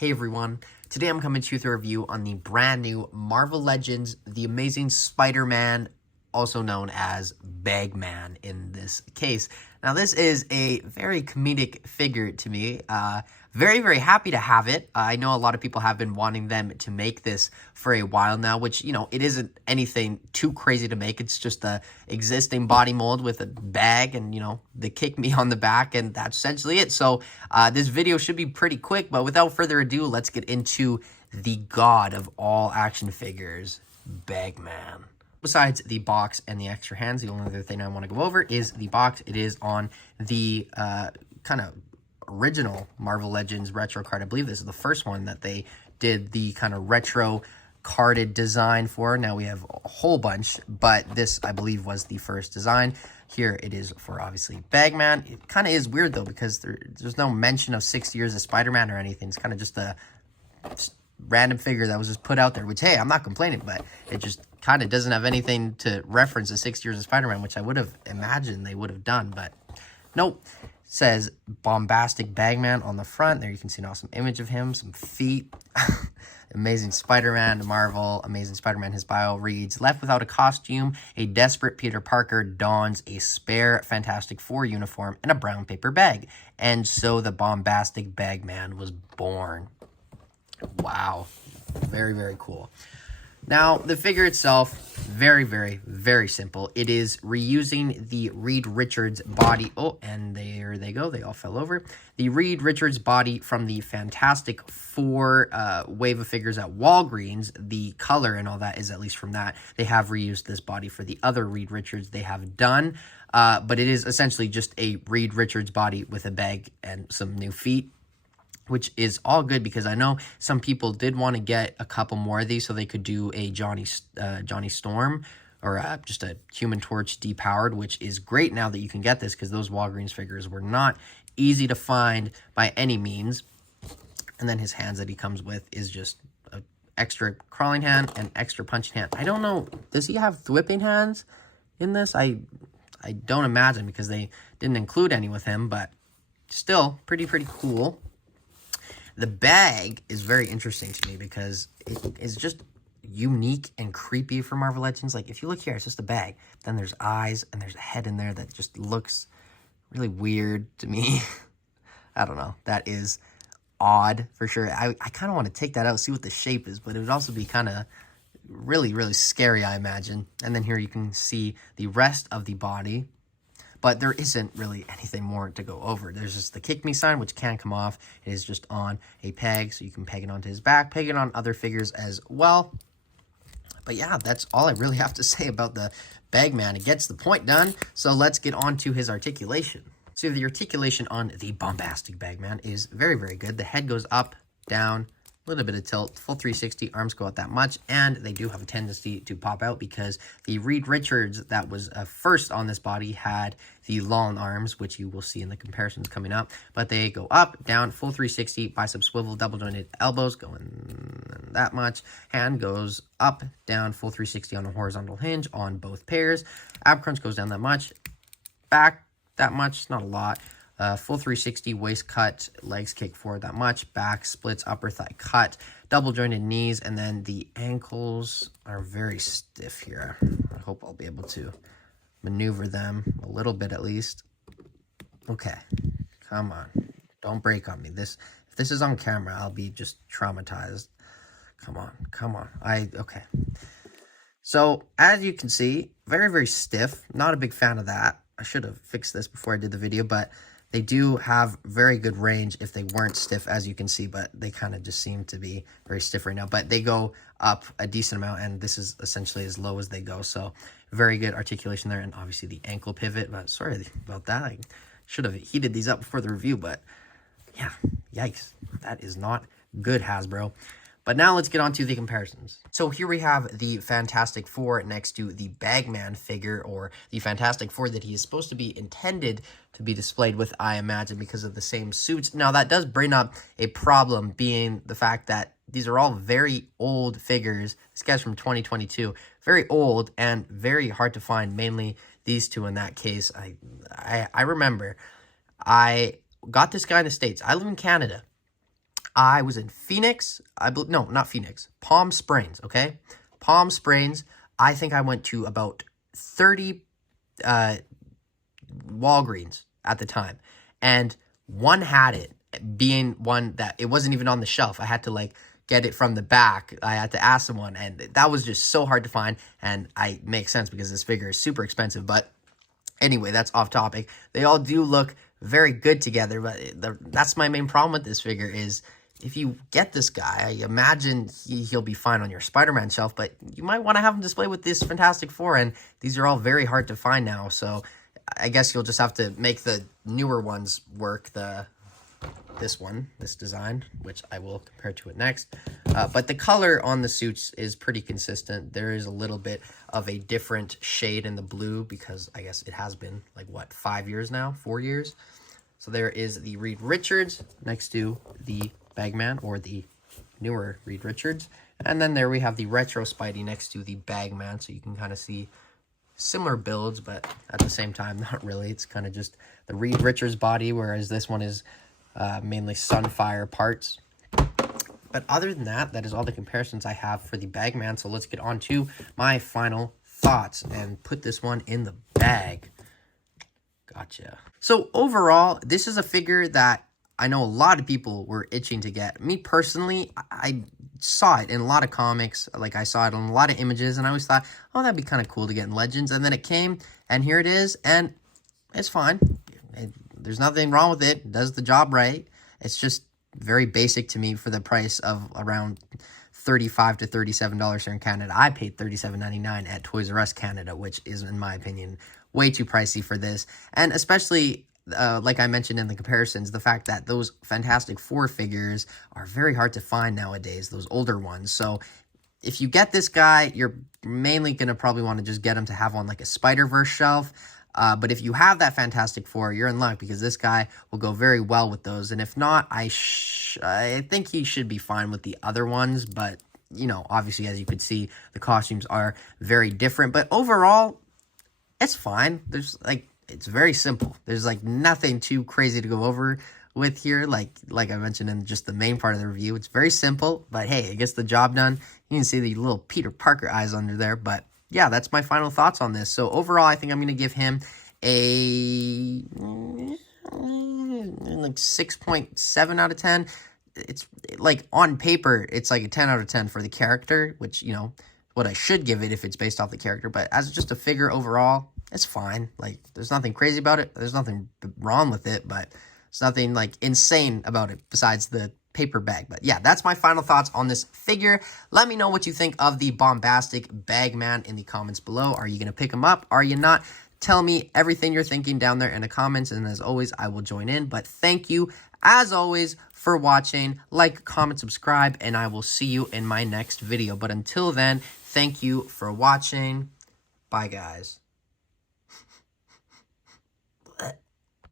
Hey everyone, today I'm coming to you with a review on the brand new Marvel Legends, The Amazing Spider-Man, also known as Bag-Man in this case. Now this is a very comedic figure to me. Very happy to have it. I know a lot of people have been wanting them to make this for a while now, which, you know, it isn't anything too crazy to make. It's just a existing body mold with a bag and, you know, the kick me on the back, and that's essentially it. So this video should be pretty quick, but without further ado, let's get into the god of all action figures, Bag-Man. Besides the box and the extra hands, the only other thing I want to go over is the box. It is on the kind of original Marvel Legends retro card. I believe this is the first one that they did the kind of retro carded design for. Now we have a whole bunch, but this, I believe, was the first design. Here it is for, obviously, Bag-Man. It kind of is weird, though, because there's no mention of 6 years of Spider-Man or anything. It's kind of just a random figure that was just put out there, which, hey, I'm not complaining, but it just kind of doesn't have anything to reference the 6 years of Spider-Man, which I would have imagined they would have done, but nope. It says Bombastic Bag-Man on the front. There you can see an awesome image of him, some feet. Amazing Spider-Man, Marvel, Amazing Spider-Man. His bio reads, left without a costume, a desperate Peter Parker dons a spare Fantastic Four uniform and a brown paper bag. And so the Bombastic Bag-Man was born. Wow. Very cool. Now, the figure itself, very simple. It is reusing the Reed Richards body. Oh, and there they go. They all fell over. The Reed Richards body from the Fantastic Four wave of figures at Walgreens. The color and all that is at least from that. They have reused this body for the other Reed Richards they have done. But it is essentially just a Reed Richards body with a bag and some new feet, which is all good because I know some people did want to get a couple more of these so they could do a Johnny Storm or just a Human Torch depowered, which is great now that you can get this because those Walgreens figures were not easy to find by any means. And then his hands that he comes with is just an extra crawling hand and extra punching hand. I don't know, does he have thwipping hands in this? I don't imagine because they didn't include any with him, but still pretty cool. The bag is very interesting to me because it is just unique and creepy for Marvel Legends. Like, if you look here, it's just a bag. Then there's eyes and there's a head in there that just looks really weird to me. I don't know. That is odd for sure. I kind of want to take that out, see what the shape is, but it would also be kind of really scary, I imagine. And then here you can see the rest of the body. But there isn't really anything more to go over. There's just the kick me sign, which can come off. It is just on a peg, so you can peg it onto his back, peg it on other figures as well. But yeah, that's all I really have to say about the Bag-Man. It gets the point done, so let's get on to his articulation. So the articulation on the Bombastic Bag-Man is very good. The head goes up, down, a little bit of tilt, full 360, arms go out that much, and they do have a tendency to pop out because the Reed Richards that was first on this body had the long arms, which you will see in the comparisons coming up, but they go up, down, full 360, bicep swivel, double jointed elbows going that much, hand goes up, down, full 360 on a horizontal hinge on both pairs, ab crunch goes down that much, back that much, not a lot. Full 360, waist cut, legs kick forward that much, back splits, upper thigh cut, double jointed knees, and then the ankles are very stiff here. I hope I'll be able to maneuver them a little bit at least. Okay, come on. Don't break on me. If this is on camera, I'll be just traumatized. Come on. Okay. So, as you can see, very stiff. Not a big fan of that. I should have fixed this before I did the video, but they do have very good range if they weren't stiff, as you can see, but they kind of just seem to be very stiff right now. But they go up a decent amount, and this is essentially as low as they go. So very good articulation there, and obviously the ankle pivot. But sorry about that. I should have heated these up before the review, but yeah, yikes. That is not good, Hasbro. But now let's get on to the comparisons. So here we have the Fantastic Four next to the Bag-Man figure, or the Fantastic Four that he is supposed to be intended to be displayed with, I imagine, because of the same suits. Now, that does bring up a problem, being the fact that these are all very old figures. This guy's from 2022. Very old and very hard to find, mainly these two in that case. I remember I got this guy in the States. I live in Canada. I was in Phoenix. No, not Phoenix. Palm Springs, okay? Palm Springs. I think I went to about 30 Walgreens at the time. And one had it, being one that it wasn't even on the shelf. I had to like get it from the back. I had to ask someone, and that was just so hard to find. And I makes sense because this figure is super expensive. But anyway, that's off topic. They all do look very good together, but that's my main problem with this figure is if you get this guy, I imagine he'll be fine on your Spider-Man shelf, but you might want to have him display with this Fantastic Four, and these are all very hard to find now, so I guess you'll just have to make the newer ones work, this design, which I will compare to it next. But the color on the suits is pretty consistent. There is a little bit of a different shade in the blue because I guess it has been like, what, 5 years now? 4 years? So there is the Reed Richards next to the Bagman, or the newer Reed Richards. And then there we have the Retro Spidey next to the Bagman, so you can kind of see similar builds, but at the same time, not really. It's kind of just the Reed Richards body, whereas this one is mainly Sunfire parts. But other than that, that is all the comparisons I have for the Bagman. So let's get on to my final thoughts and put this one in the bag. Gotcha. So overall, this is a figure that I know a lot of people were itching to get. Me personally, I saw it in a lot of comics. Like, I saw it on a lot of images, and I always thought, oh, that'd be kind of cool to get in Legends. And then it came, and here it is, and it's fine. There's nothing wrong with it. It does the job right. It's just very basic to me for the price of around $35 to $37 here in Canada. I paid $37.99 at Toys R Us Canada, which is, in my opinion, way too pricey for this. And especially, like I mentioned in the comparisons, the fact that those Fantastic Four figures are very hard to find nowadays, those older ones. So if you get this guy, you're mainly going to probably want to just get him to have on like a Spider-Verse shelf. But if you have that Fantastic Four, you're in luck because this guy will go very well with those. And if not, I think he should be fine with the other ones. But, you know, obviously, as you could see, the costumes are very different. But overall, it's fine. There's like, it's very simple. There's like nothing too crazy to go over with here. Like I mentioned in just the main part of the review, it's very simple, but hey, it gets the job done. You can see the little Peter Parker eyes under there, but yeah, that's my final thoughts on this. So overall, I think I'm going to give him a like 6.7 out of 10. It's like on paper, it's like a 10 out of 10 for the character, which, you know, what I should give it if it's based off the character. But as just a figure overall, it's fine. Like, there's nothing crazy about it. There's nothing wrong with it, but there's nothing like insane about it besides the paper bag. But yeah, that's my final thoughts on this figure. Let me know what you think of the Bombastic Bag-Man in the comments below. Are you going to pick him up? Are you not? Tell me everything you're thinking down there in the comments, and as always, I will join in. But thank you, as always, for watching. Like, comment, subscribe, and I will see you in my next video. But until then, thank you for watching. Bye, guys.